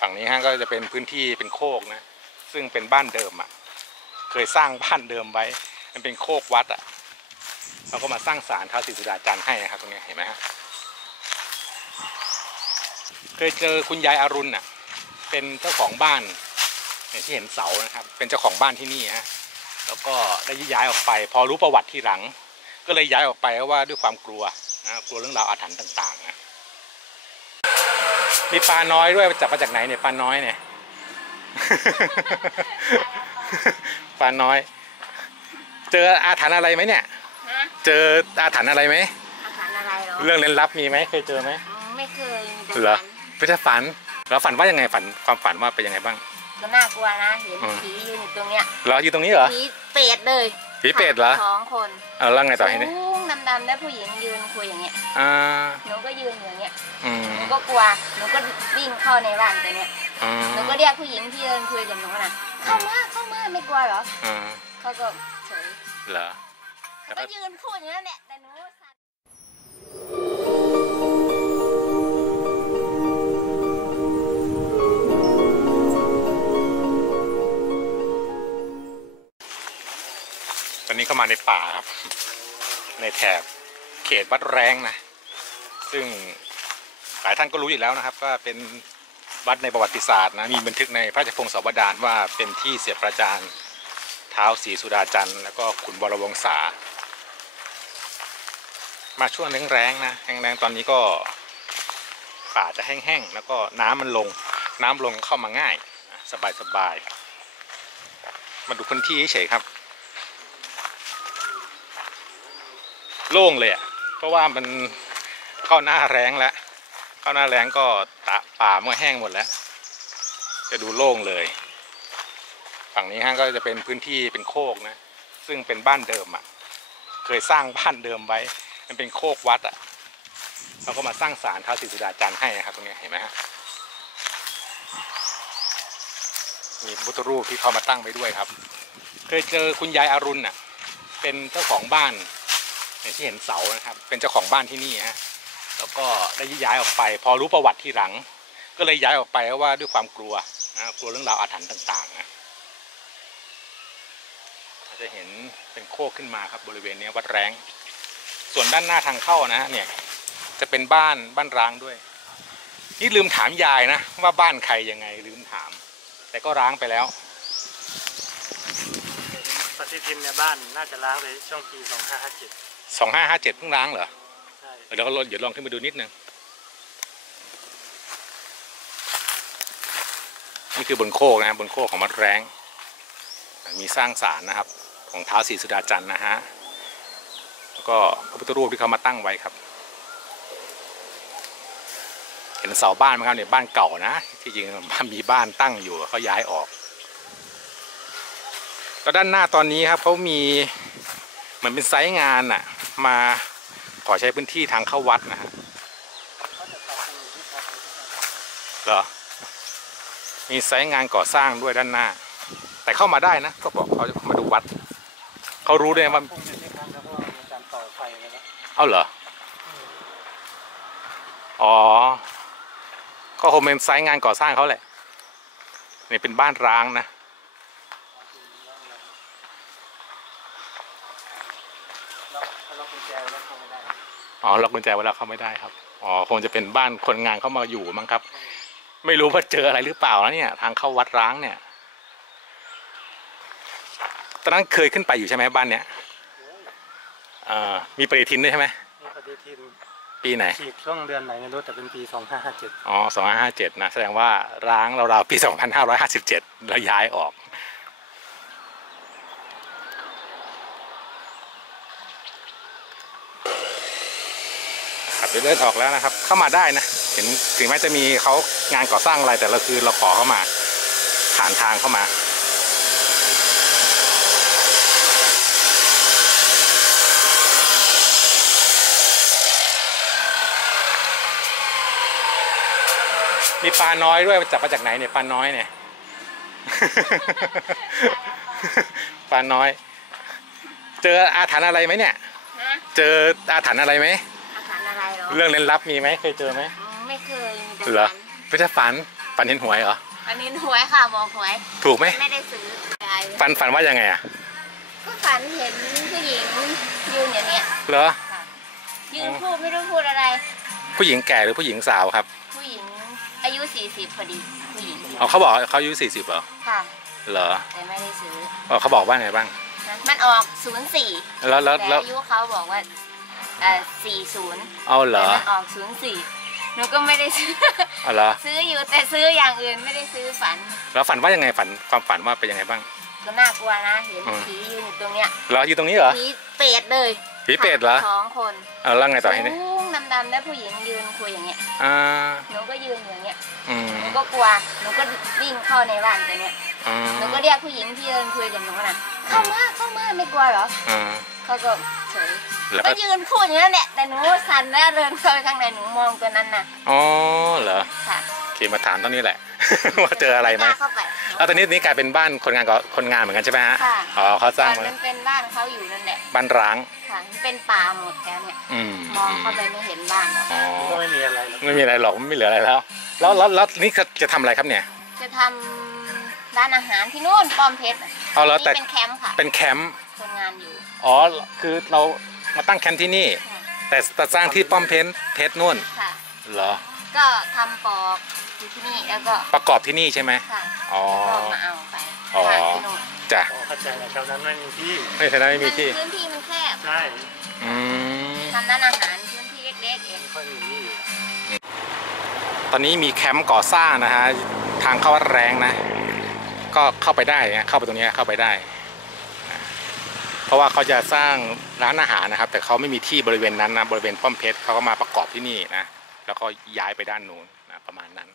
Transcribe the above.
ฝั่งนี้ฮะก็จะเป็นพื้นที่เป็นโคกนะ ซึ่งเป็นบ้านเดิมอะ เคยสร้างบ้านเดิมไว้ มันเป็นโคกวัดอะเราก็มาสร้างศาลท้าวศรีสุดาจันทร์ให้นะครับตรงนี้เห็นไหมฮะเคยเจอคุณยายอรุณอะ เป็นเจ้าของบ้านอย่างที่เห็นเสานะครับ เป็นเจ้าของบ้านที่นี่ฮะแล้วก็ได้ย้ายออกไป พอรู้ประวัติที่หลัง ก็เลยย้ายออกไปเพราะว่าด้วยความกลัวนะกลัวเรื่องราวอาถรรพ์ต่างๆนะ มีปลาน้อยด้วยจับมาจากไหนเนี่ยปลาน้อยเนี่ย ปลาน้อย เจออาถรรพ์อะไรไหมเนี่ยฮะเจออาถรรพ์อะไรไหมอาหารอะไรเหรอเรื่องเล่นลับมีไหมเคยเจอไหมอืมไม่เคยมีแต่เหรอฝันไม่ใช่ฝันแล้วฝันว่ายังไงฝันความฝันว่าเป็นยังไงบ้าง ก็น่ากลัวนะเห็นอืม ผียืนอยู่ตรงเนี้ยเหรออยู่ตรงนี้เหรอผีเปรตเลยผีเปรตเหรอสองคนเอาแล้วไงต่อทีนี้สูง ดำๆแล้วผู้หญิงยืนคุยอย่างเงี้ยอ่าหนูก็ยืนอยู่อย่างเงี้ยอืมหนูก็กลัวหนูก็วิ่งเข้าในบ้านตัวเนี้ยอืมหนูก็เรียกผู้หญิงที่เดินคุยกับหนูน่ะเข้ามาเข้ามาไม่กลัวเหรออืมเขาก็เฉยเหรอแล้วก็ก็ยืนพูดอย่างนั้นแหละแต่หนูสั่นตอนนี้เข้ามาในป่าครับ ในแถบเขตวัดแรงนะ ซึ่งหลายท่านก็รู้อยู่แล้วนะครับว่าเป็นวัดในประวัติศาสตร์นะมีบันทึกในพระราชพงศาวดารว่าเป็นที่เสียประจานเท้าวศรีสุดาจันทร์แล้วก็ขุนวรวงศามาช่วงแรงๆนะแรงๆตอนนี้ก็ป่าจะแห้งๆแล้วก็น้ำมันลง น้ำลงเข้ามาง่าย สบายๆมาดูพื้นที่เฉยครับ โล่งเลยอะเพราะว่ามันเข้าหน้าแรงแล้ว เข้าหน้าแรงก็ตะป่ามันก็แห้งหมดแล้ว จะดูโล่งเลย ฝั่งนี้ฮะก็จะเป็นพื้นที่เป็นโคกนะ ซึ่งเป็นบ้านเดิมอะ เคยสร้างบ้านเดิมไว้ มันเป็นโคกวัดอะเราก็มาสร้างศาลท้าวศรีสุดาจันทร์ให้นะครับตรงนี้เห็นไหมฮะมีพุทธรูปที่เขามาตั้งไว้ด้วยครับ เคยเจอคุณยายอรุณอะ เป็นเจ้าของบ้าน อย่างที่เห็นเสานะครับ เป็นเจ้าของบ้านที่นี่ฮะแล้วก็ได้ย้ายออกไป พอรู้ประวัติที่หลัง ก็เลยย้ายออกไปเพราะว่าด้วยความกลัวนะกลัวเรื่องราวอาถรรพ์ต่างๆนะเราจะเห็นเป็นโคกขึ้นมาครับบริเวณนี้วัดแรงส่วนด้านหน้าทางเข้านะเนี่ยจะเป็นบ้านบ้านร้างด้วย นี่ลืมถามยายนะว่าบ้านใครยังไงลืมถาม แต่ก็ร้างไปแล้วปฏิทินในบ้านน่าจะล้างไปช่วงปี 2557 สองห้าห้าเจ็ดเพิ่งร้างเหรอใช่เดี๋ยวเราเดี๋ยวลองขึ้นไปดูนิดนึงนี่คือบนโคกนะครับบนโคกของวัดแรงมีสร้างศาลนะครับ ของท้าวศรีสุดาจันทร์นะฮะแล้วก็พระพุทธรูปที่เขามาตั้งไว้ครับ เห็นเสาบ้านไหมครับเนี่ยบ้านเก่านะ ที่จริงมันมีบ้านตั้งอยู่เขาย้ายออกแล้วด้านหน้าตอนนี้ครับเขามี เหมือนเป็นไซต์งานน่ะ มาขอใช้พื้นที่ทางเข้าวัดนะฮะเขาจะปรับปรุงที่ครับเหรอ มีไซต์งานก่อสร้างด้วยด้านหน้า แต่เข้ามาได้นะ ก็บอกเขาจะมาดูวัด เขารู้ด้วยว่าปรุงที่ครับแล้วก็มีการต่อไฟแล้วนะเอาเหรอ อ๋อ ก็คงเป็นไซต์งานก่อสร้างเขาแหละ นี่เป็นบ้านร้างนะ เราเรากุญแจแล้วเข้าไม่ได้ อ๋อล็อกกุญแจเวลาเข้าไม่ได้ครับอ๋อคงจะเป็นบ้านคนงานเข้ามาอยู่มั้งครับ ไม่รู้ว่าเจออะไรหรือเปล่านะเนี่ย ทางเข้าวัดร้างเนี่ยตอนนั้นเคยขึ้นไปอยู่ใช่ไหมบ้านเนี้ยเอ่อมีปฏิทินด้วยใช่ไหมนี่ปฏิทินปีไหนฉีกช่วงเดือนไหนไม่รู้แต่เป็นปี 2557 อ๋อสองห้าเจ็ดนะ แสดงว่าร้างราวๆปีสองพันห้าร้อยห้าสิบเจ็ดแล้วย้ายออก ครับเดี๋ยวเดินออกแล้วนะครับ เข้ามาได้นะ เห็นถึงแม้จะมีเขางานก่อสร้างอะไรแต่เราคือเราขอเข้ามาผ่านทางเข้ามามีปลาน้อยด้วยจับมาจากไหนเนี่ยปลาน้อยเนี่ยปลาน้อย เจออาถรรพ์อะไรไหมเนี่ยฮะเจออาถรรพ์อะไรไหม เหรอเรื่องเล่นลับมีไหมเคยเจอไหมอืมไม่เคยมีแต่เหรอฝันไม่ใช่ฝันฝันเห็นหวยเหรออันนี้หวยค่ะบอกหวย ถูกไหมไม่ได้ซื้อใช่ฝันฝันว่ายังไงอะก็ฝันเห็นผู้หญิงยืนอย่างเนี้ยเหรอค่ะยืนพูดไม่รู้พูดอะไร ผู้หญิงแก่หรือผู้หญิงสาวครับผู้หญิงอายุ40พอดีผู้หญิงอ๋อเขาบอกเขาอายุสี่สิบเหรอค่ะเหรอแต่ไม่ได้ซื้ออ๋อเขาบอกว่าไงบ้างนะมันออก04แล้วแล้วแต่แล้วอายุเขาบอกว่า เอ่อ40เอาเหรแต่อมันออก04หนูก็ไม่ได้ซื้อ เอาเหรอซื้ออยู่แต่ซื้ออย่างอื่นไม่ได้ซื้อฝัน แล้วฝันว่ายังไงฝันความฝันว่าเป็นยังไงบ้าง ก็น่ากลัวนะ เห็นอืม ผียืนอยู่ตรงเนี้ยเหรออยู่ตรงนี้เหรอผีเปรตเลยผีเปรตเหรอสองคนเอาแล้วไงต่อทีนี้สูงดำๆแล้วผู้หญิงยืนคุยอย่างเงี้ยอ่าหนูก็ยืนอยู่อย่างเงี้ยอืมหนูก็กลัวหนูก็วิ่งเข้าในบ้านตัวเนี้ยอืมหนูก็เรียกผู้หญิงที่เดินคุยกับหนูน่ะเข้ามาเข้ามาไม่กลัวเหรอ อืมเขาก็เฉย แล้วก็ก็ยืนพูดอย่างนั้นแหละแต่หนูสั่นแล้วเดินเข้าไปข้างในหนูมองตัวนั้นน่ะอ๋อเหรอค่ะโอเคมาถามเท่านี้แหละ ว่าเจออะไรไหมกล้าเข้าไป แล้วตอนนี้นี่กลายเป็นบ้านคนงานก็คนงานเหมือนกันใช่ไหมฮะค่ะ อ๋อเขาสร้างก่อนมามันเป็นบ้านเขาอยู่นั่นแหละบ้านร้าง ค่ะมันเป็นป่าหมดแล้วเนี่ยอืมมองเข้าไปไม่เห็นบ้านหรอกอ๋อก็ไม่มีอะไรหรอกไม่มีอะไรหรอกไม่เหลืออะไรแล้ว แล้วแล้วแล้วนี่จะทำอะไรครับเนี่ยจะทำร้านอาหารที่นู่นป้อมเพชรน่ะเอาแล้วนี่แต่เป็นแคมป์ค่ะเป็นแคมป์คนงานอยู่ อ๋อคือเรา มาตั้งแคมป์ที่นี่ ค่ะแต่แต่สร้างที่ป้อมเพชรเพชรนู่นค่ะ เหรอก็ทำปอกอยู่ที่นี่แล้วก็ประกอบที่นี่ใช่ไหม ค่ะอ๋อก็มาเอาไปอ๋อ ทานที่นู่นจ้ะอ๋อเข้าใจแล้วแถวนั้นไม่มีที่ไม่ใช่นะไม่มีที่นพื้นที่มันแคบใช่อืมทำร้านอาหารพื้นที่เล็กๆเอง ไม่ค่อยมีที่ตอนนี้มีแคมป์ก่อสร้างนะฮะทางเข้าวัดแรงนะ ก็เข้าไปได้นะเข้าไปตรงเนี้ยเข้าไปได้นะ เพราะว่าเขาจะสร้างร้านอาหารนะครับ แต่เขาไม่มีที่บริเวณนั้นนะบริเวณป้อมเพชรเขาก็มาประกอบที่นี่นะแล้วก็ย้ายไปด้านนู้นนะประมาณนั้น